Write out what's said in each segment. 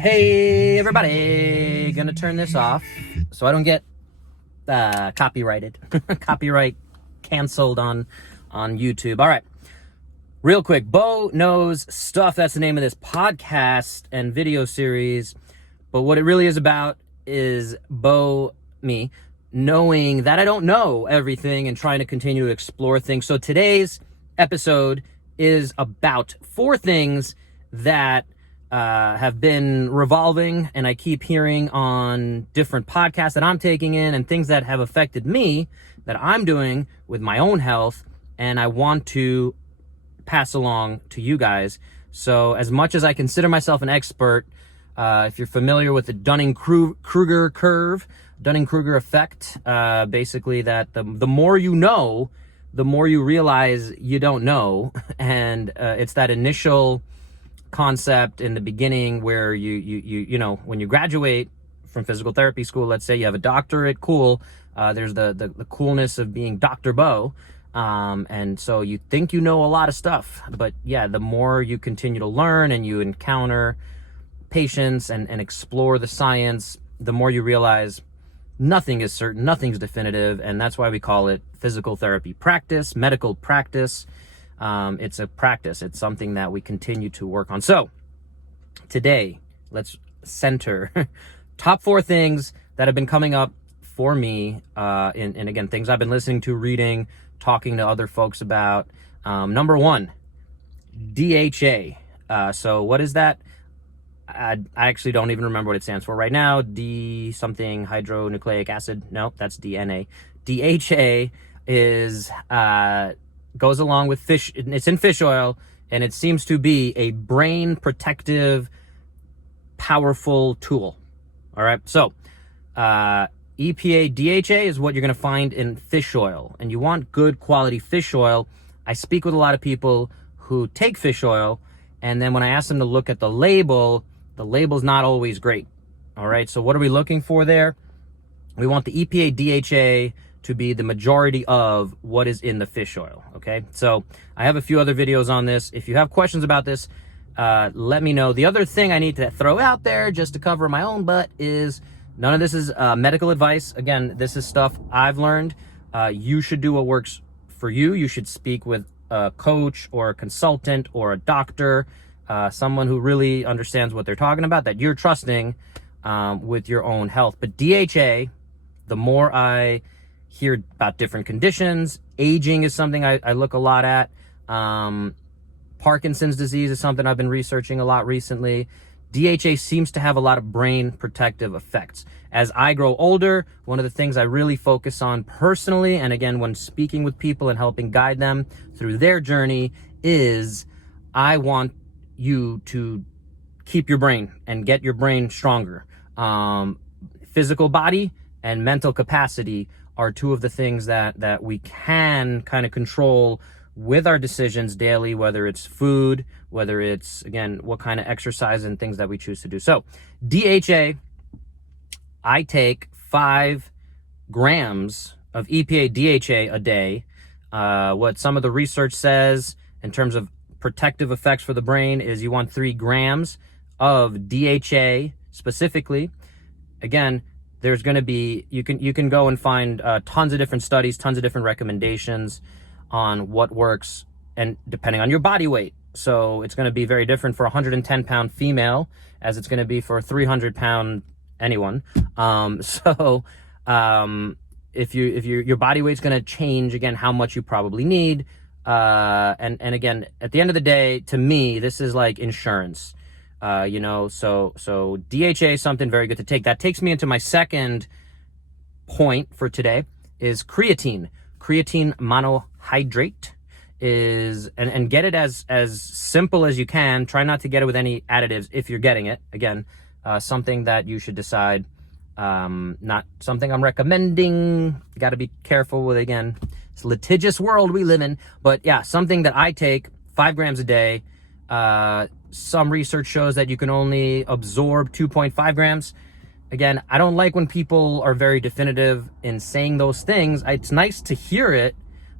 Hey everybody, gonna turn this off so I don't get copyrighted, copyright canceled on YouTube. All right, real quick, Bo Knows Stuff. That's the name of this podcast and video series. But what it really is about is me, knowing that I don't know everything and trying to continue to explore things. So today's episode is about 4 things that have been revolving and I keep hearing on different podcasts that I'm taking in and things that have affected me that I'm doing with my own health, and I want to pass along to you guys. So as much as I consider myself an expert, if you're familiar with the Dunning-Kruger curve, Dunning-Kruger effect, basically that the more you know, the more you realize you don't know. And it's that initial concept in the beginning where you know, when you graduate from physical therapy school, let's say you have a doctorate, cool. There's the coolness of being Dr. Bo. And so you think you know a lot of stuff, but yeah, the more you continue to learn and you encounter patients and explore the science, the more you realize nothing is certain, nothing's definitive. And that's why we call it physical therapy practice, medical practice. It's a practice. It's something that we continue to work on. So today, let's center top 4 things that have been coming up for me. And again, things I've been listening to, reading, talking to other folks about. Number 1, DHA. So what is that? I actually don't even remember what it stands for right now. D something hydronucleic acid. No, that's DNA. DHA is, goes along with fish. It's in fish oil, and it seems to be a brain protective, powerful tool. All right. So, EPA DHA is what you're going to find in fish oil, and you want good quality fish oil. I speak with a lot of people who take fish oil, and then when I ask them to look at the label's not always great. All right. So what are we looking for there? We want the EPA DHA to be the majority of what is in the fish oil. Okay. So I have a few other videos on this. If you have questions about this, let me know. The other thing I need to throw out there just to cover my own butt is none of this is medical advice. Again, this is stuff I've learned. You should do what works for you. You should speak with a coach or a consultant or a doctor, someone who really understands what they're talking about, that you're trusting with your own health. But DHA, the more I hear about different conditions, aging is something I look a lot at. Parkinson's disease is something I've been researching a lot recently. DHA seems to have a lot of brain protective effects. As I grow older, one of the things I really focus on personally, and again, when speaking with people and helping guide them through their journey, is I want you to keep your brain and get your brain stronger. Physical body and mental capacity are 2 of the things that we can kind of control with our decisions daily, whether it's food, whether it's, again, what kind of exercise and things that we choose to do. So DHA, I take 5 grams of EPA DHA a day. What some of the research says in terms of protective effects for the brain is you want 3 grams of DHA specifically. Again, there's going to be, you can go and find tons of different studies, tons of different recommendations on what works, and depending on your body weight. So it's going to be very different for a 110-pound female as it's going to be for a 300-pound anyone. If your body weight's going to change, again, how much you probably need. And again, at the end of the day, to me, this is like insurance. You know, so DHA is something very good to take. That takes me into my second point for today is creatine. Creatine monohydrate is, and get it as simple as you can. Try not to get it with any additives if you're getting it. Again, something that you should decide, not something I'm recommending. You got to be careful with, again, it's a litigious world we live in. But yeah, something that I take 5 grams a day. Some research shows that you can only absorb 2.5 grams. Again, I don't like when people are very definitive in saying those things. It's nice to hear it,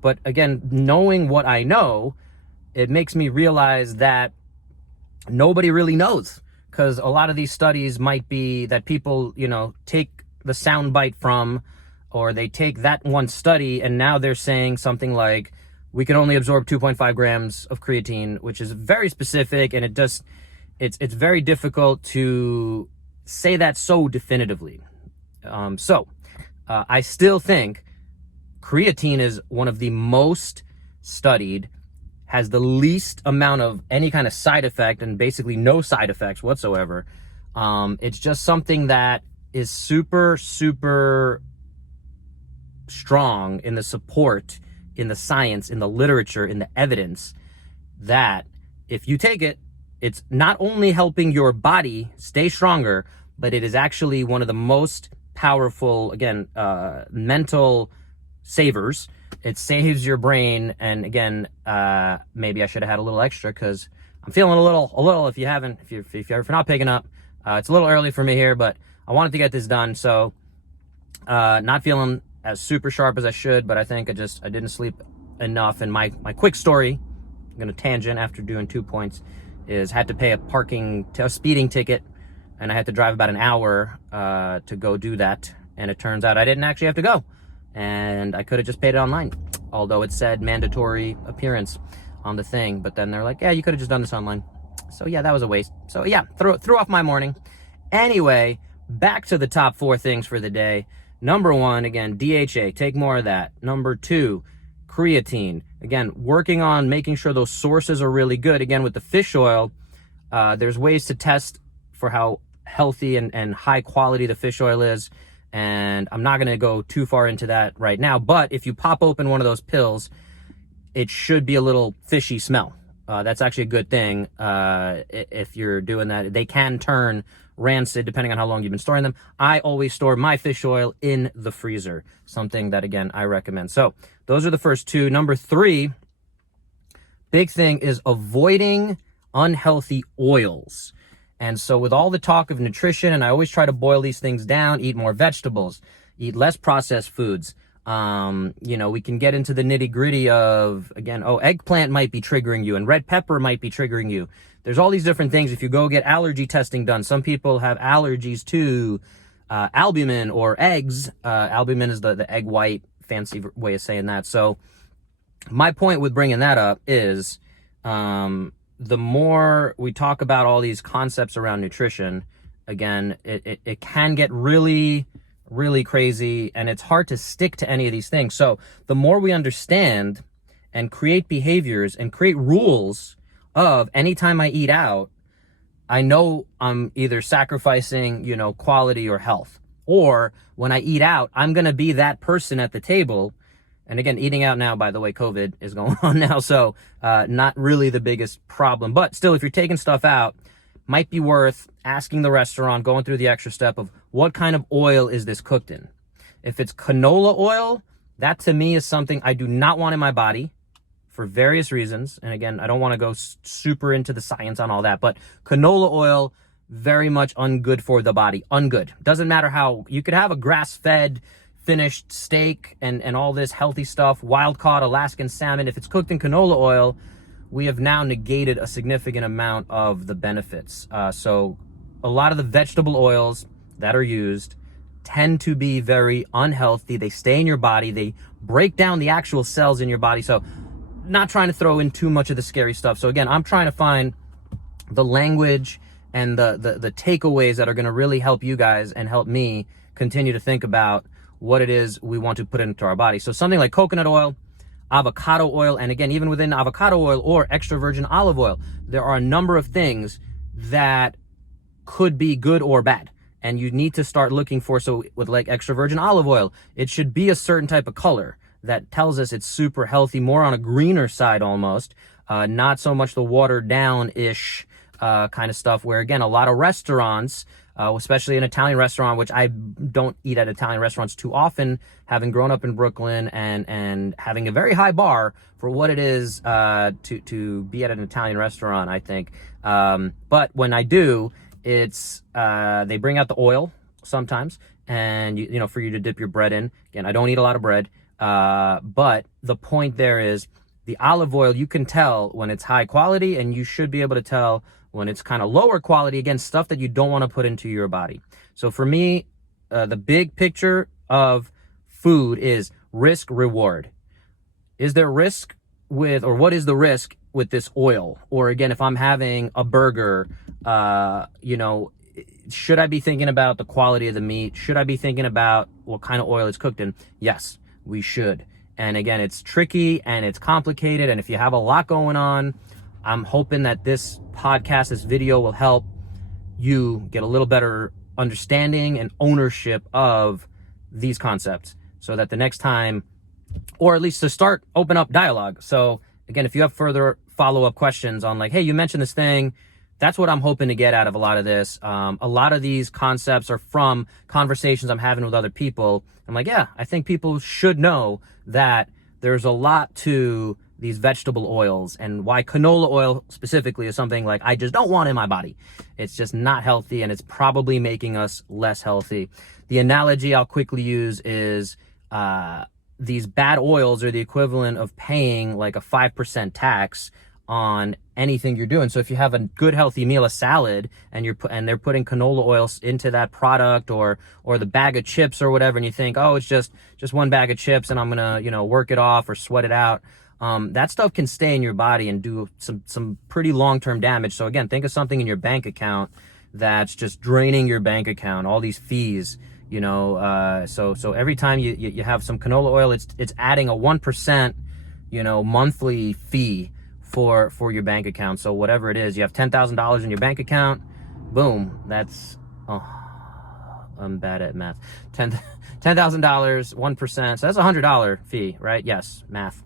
but again, knowing what I know, it makes me realize that nobody really knows. because a lot of these studies might be that people, take the soundbite from, or they take that one study and now they're saying something like, we can only absorb 2.5 grams of creatine, which is very specific, and it's very difficult to say that so definitively. I still think creatine is one of the most studied, has the least amount of any kind of side effect, and basically no side effects whatsoever. It's just something that is super, super strong in the support, in the science, in the literature, in the evidence, that if you take it, it's not only helping your body stay stronger, but it is actually one of the most powerful, again, mental savers. It saves your brain. And again, maybe I should have had a little extra, because I'm feeling a little, if you're not picking up, it's a little early for me here, but I wanted to get this done. So, not feeling as super sharp as I should, but I think I didn't sleep enough. And my quick story, I'm going to tangent after doing 2 points, is had to pay a speeding ticket, and I had to drive about an hour to go do that. And it turns out I didn't actually have to go, and I could have just paid it online, although it said mandatory appearance on the thing. But then they're like, yeah, you could have just done this online. So yeah, that was a waste. So yeah, threw off my morning. Anyway, back to the top 4 things for the day. Number 1, again, DHA, take more of that. Number 2, creatine. Again, working on making sure those sources are really good. Again, with the fish oil, there's ways to test for how healthy and high quality the fish oil is. And I'm not going to go too far into that right now. But if you pop open one of those pills, it should be a little fishy smell. That's actually a good thing if you're doing that. They can turn rancid depending on how long you've been storing them. I always store my fish oil in the freezer, something that, again, I recommend. So those are the first 2. Number 3, big thing is avoiding unhealthy oils. And so with all the talk of nutrition, and I always try to boil these things down, eat more vegetables, eat less processed foods. We can get into the nitty gritty of, again, eggplant might be triggering you and red pepper might be triggering you. There's all these different things. If you go get allergy testing done, some people have allergies to albumin or eggs. Albumin is the egg white, fancy way of saying that. So my point with bringing that up is the more we talk about all these concepts around nutrition, again, it can get really, really crazy, and it's hard to stick to any of these things. So the more we understand and create behaviors and create rules of, anytime I eat out, I know I'm either sacrificing, quality or health. Or when I eat out, I'm going to be that person at the table. And again, eating out now, by the way, COVID is going on now. So not really the biggest problem. But still, if you're taking stuff out, might be worth asking the restaurant, going through the extra step of, what kind of oil is this cooked in? If it's canola oil, that to me is something I do not want in my body for various reasons. And again, I don't want to go super into the science on all that, but canola oil, very much ungood for the body. Ungood. Doesn't matter how, you could have a grass-fed, finished steak and all this healthy stuff, wild-caught Alaskan salmon. If it's cooked in canola oil, we have now negated a significant amount of the benefits. So a lot of the vegetable oils that are used tend to be very unhealthy. They stay in your body. They break down the actual cells in your body. So not trying to throw in too much of the scary stuff. So again, I'm trying to find the language and the takeaways that are going to really help you guys and help me continue to think about what it is we want to put into our body. So something like coconut oil, avocado oil, and again, even within avocado oil or extra virgin olive oil, there are a number of things that could be good or bad. And you need to start looking for, so with like extra virgin olive oil, it should be a certain type of color that tells us it's super healthy, more on a greener side almost, not so much the watered down-ish kind of stuff where, again, a lot of restaurants, especially an Italian restaurant, which I don't eat at Italian restaurants too often, having grown up in Brooklyn and having a very high bar for what it is to be at an Italian restaurant, I think. But when I do, it's they bring out the oil sometimes, and you know, for you to dip your bread in. Again, I don't eat a lot of bread. But the point there is the olive oil, you can tell when it's high quality, and you should be able to tell when it's kind of lower quality, again, stuff that you don't want to put into your body. So for me, the big picture of food is risk reward. Is there risk with, or what is the risk with this oil? Or again, if I'm having a burger, should I be thinking about the quality of the meat? Should I be thinking about what kind of oil it's cooked in? Yes, we should. And again, it's tricky and it's complicated. And if you have a lot going on, I'm hoping that this podcast, this video will help you get a little better understanding and ownership of these concepts so that the next time, or at least to start, open up dialogue. So again, if you have further follow-up questions on like, hey, you mentioned this thing, that's what I'm hoping to get out of a lot of this. A lot of these concepts are from conversations I'm having with other people. I'm like, yeah, I think people should know that there's a lot to these vegetable oils, and why canola oil specifically is something like I just don't want in my body. It's just not healthy, and it's probably making us less healthy. The analogy I'll quickly use is these bad oils are the equivalent of paying like a 5% tax on anything you're doing. So if you have a good healthy meal, a salad, and they're putting canola oils into that product, or the bag of chips or whatever, and you think, oh, it's just one bag of chips and I'm gonna work it off or sweat it out. That stuff can stay in your body and do some pretty long-term damage. So again, think of something in your bank account that's just draining your bank account, all these fees, so every time you have some canola oil, it's adding a 1%, monthly fee for your bank account. So whatever it is, you have $10,000 in your bank account, boom, that's, I'm bad at math. $10,000, 1%, so that's $100 fee, right? Yes, math.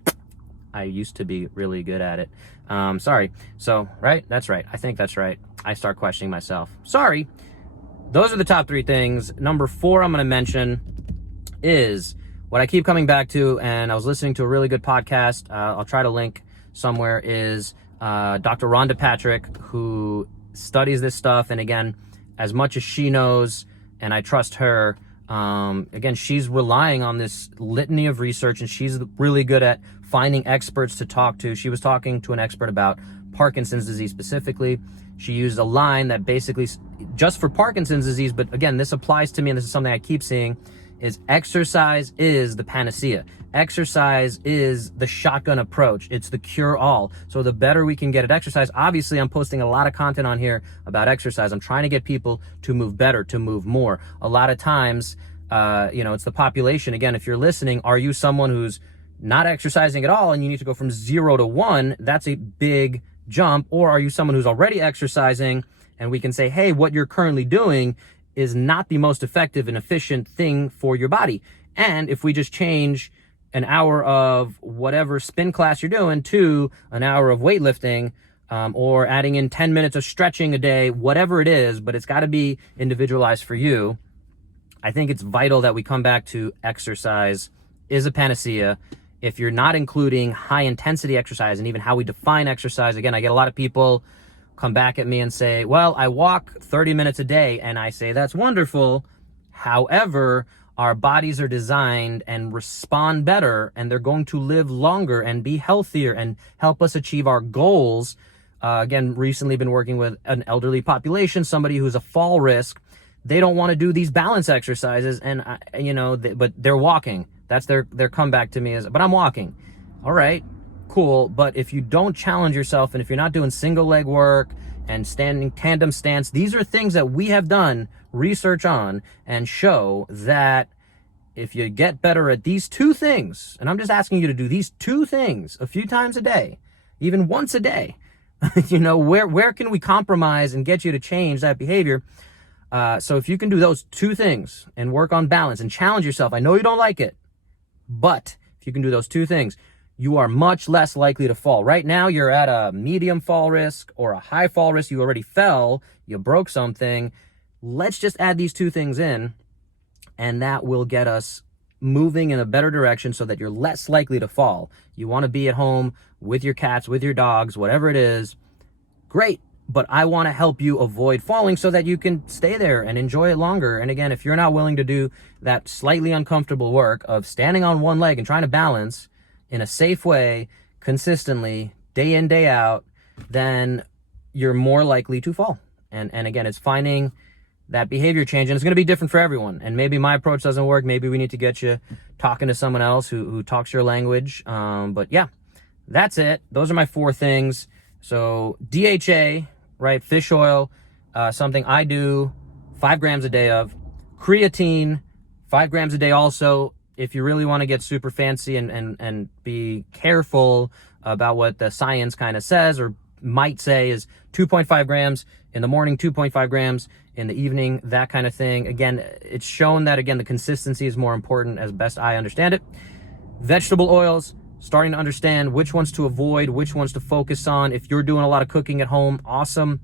I used to be really good at it. Sorry. So, right? That's right. I think that's right. I start questioning myself. Sorry. Those are the top 3 things. Number 4 I'm going to mention is what I keep coming back to, and I was listening to a really good podcast. I'll try to link somewhere, is Dr. Rhonda Patrick, who studies this stuff. And again, as much as she knows, and I trust her, again, she's relying on this litany of research, and she's really good at finding experts to talk to. She was talking to an expert about Parkinson's disease specifically. She used a line that basically, just for Parkinson's disease, but again, this applies to me, and this is something I keep seeing, is exercise is the panacea. Exercise is the shotgun approach. It's the cure-all. So the better we can get at exercise, obviously I'm posting a lot of content on here about exercise. I'm trying to get people to move better, to move more. A lot of times, it's the population. Again, if you're listening, are you someone who's not exercising at all and you need to go from 0 to 1? That's a big jump. Or are you someone who's already exercising, and we can say, hey, what you're currently doing is not the most effective and efficient thing for your body. And if we just change an hour of whatever spin class you're doing to an hour of weightlifting, or adding in 10 minutes of stretching a day, whatever it is, but it's got to be individualized for you. I think it's vital that we come back to exercise is a panacea. If you're not including high intensity exercise, and even how we define exercise, again, I get a lot of people come back at me and say, well, I walk 30 minutes a day, and I say, that's wonderful. However, our bodies are designed and respond better, and they're going to live longer and be healthier and help us achieve our goals. Again, recently been working with an elderly population, somebody who's a fall risk. They don't want to do these balance exercises, and but they're walking. That's their comeback to me is, but I'm walking. All right, cool. But if you don't challenge yourself, and if you're not doing single leg work and standing tandem stance, these are things that we have done research on and show that if you get better at these 2 things, and I'm just asking you to do these 2 things a few times a day, even once a day, where can we compromise and get you to change that behavior? So if you can do those 2 things and work on balance and challenge yourself, I know you don't like it, but if you can do those 2 things, you are much less likely to fall. Right now, you're at a medium fall risk or a high fall risk. You already fell, you broke something. Let's just add these 2 things in, and that will get us moving in a better direction so that you're less likely to fall. You want to be at home with your cats, with your dogs, whatever it is, great. But I want to help you avoid falling so that you can stay there and enjoy it longer. And again, if you're not willing to do that slightly uncomfortable work of standing on one leg and trying to balance in a safe way, consistently, day in, day out, then you're more likely to fall. And again, it's finding that behavior change, and it's going to be different for everyone. And maybe my approach doesn't work. Maybe we need to get you talking to someone else who talks your language. But yeah, that's it. Those are my 4 things. So DHA, right? Fish oil, something I do 5 grams a day of. Creatine, 5 grams a day also. If you really want to get super fancy and be careful about what the science kind of says or might say, is 2.5 grams in the morning, 2.5 grams in the evening, that kind of thing. Again, it's shown that, again, the consistency is more important as best I understand it. Vegetable oils, starting to understand which ones to avoid, which ones to focus on. If you're doing a lot of cooking at home, awesome.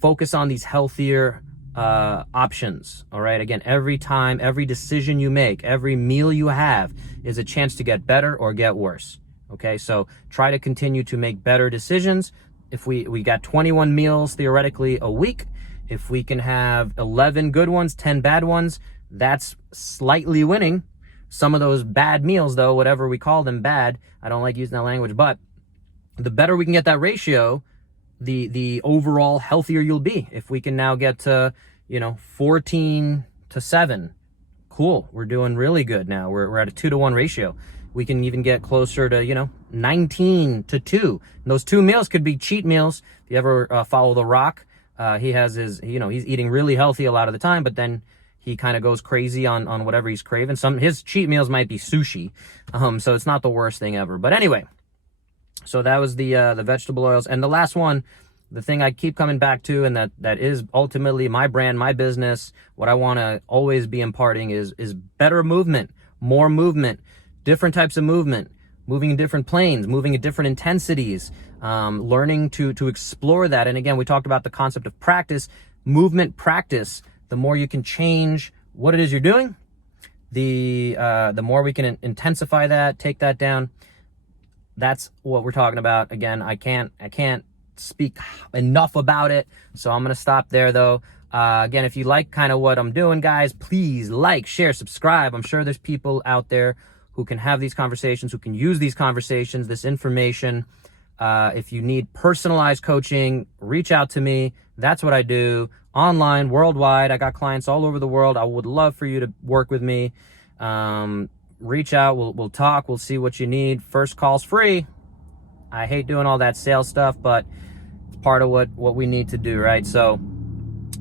Focus on these healthier options. All right. Again, every time, every decision you make, every meal you have is a chance to get better or get worse. Okay. So try to continue to make better decisions. If we got 21 meals theoretically a week, if we can have 11 good ones, 10 bad ones, that's slightly winning. Some of those bad meals, though, whatever we call them, bad, I don't like using that language, but the better we can get that ratio, the overall healthier you'll be. If we can now get to, 14 to 7, cool. We're doing really good now. We're at a 2-to-1 ratio. We can even get closer to, 19 to 2. And those 2 meals could be cheat meals. If you ever follow The Rock, he has his, he's eating really healthy a lot of the time, but then he kind of goes crazy on whatever he's craving. His cheat meals might be sushi. So it's not the worst thing ever. But anyway, so that was the vegetable oils. And the last one, the thing I keep coming back to, and that is ultimately my brand, my business, what I want to always be imparting is better movement, more movement, different types of movement, moving in different planes, moving at different intensities, learning to explore that. And again, we talked about the concept of practice, movement practice. The more you can change what it is you're doing, the more we can intensify that, take that down. That's what we're talking about. Again, I can't speak enough about it, so I'm gonna stop there though. Again, if you like kind of what I'm doing, guys, please like, share, subscribe. I'm sure there's people out there who can have these conversations, who can use these conversations, this information. If you need personalized coaching, reach out to me. That's what I do, online, worldwide. I got clients all over the world. I would love for you to work with me. Reach out. We'll talk. We'll see what you need. First call's free. I hate doing all that sales stuff, but it's part of what we need to do, right? So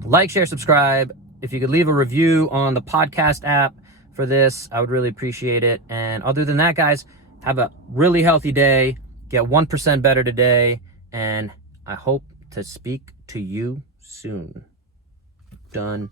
like, share, subscribe. If you could leave a review on the podcast app for this, I would really appreciate it. And other than that, guys, have a really healthy day. Get 1% better today. And I hope to speak to you soon. Done.